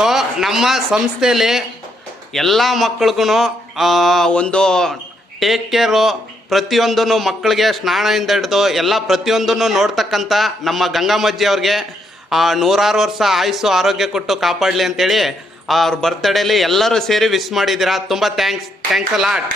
So ನಮ್ಮ ಸಂಸ್ಥೆಯಲ್ಲಿ ಎಲ್ಲ ಮಕ್ಳಿಗೂ ಒಂದು ಟೇಕ್ ಕೇರು, ಪ್ರತಿಯೊಂದೂ ಮಕ್ಕಳಿಗೆ ಸ್ನಾನದಿಂದ ಹಿಡಿದು ಎಲ್ಲ ಪ್ರತಿಯೊಂದನ್ನು ನೋಡ್ತಕ್ಕಂಥ ನಮ್ಮ ಗಂಗಮ್ಮಜ್ಜಿ ಅವ್ರಿಗೆ 106 ವರ್ಷ ಆಯುಸ್ಸು ಆರೋಗ್ಯ ಕೊಟ್ಟು ಕಾಪಾಡಲಿ ಅಂತೇಳಿ ಅವ್ರ ಬರ್ತ್ಡೇಲಿ ಎಲ್ಲರೂ ಸೇರಿ ವಿಶ್ ಮಾಡಿದ್ದೀರಾ. ತುಂಬ ಥ್ಯಾಂಕ್ಸ್ ಅ ಲಾಟ್.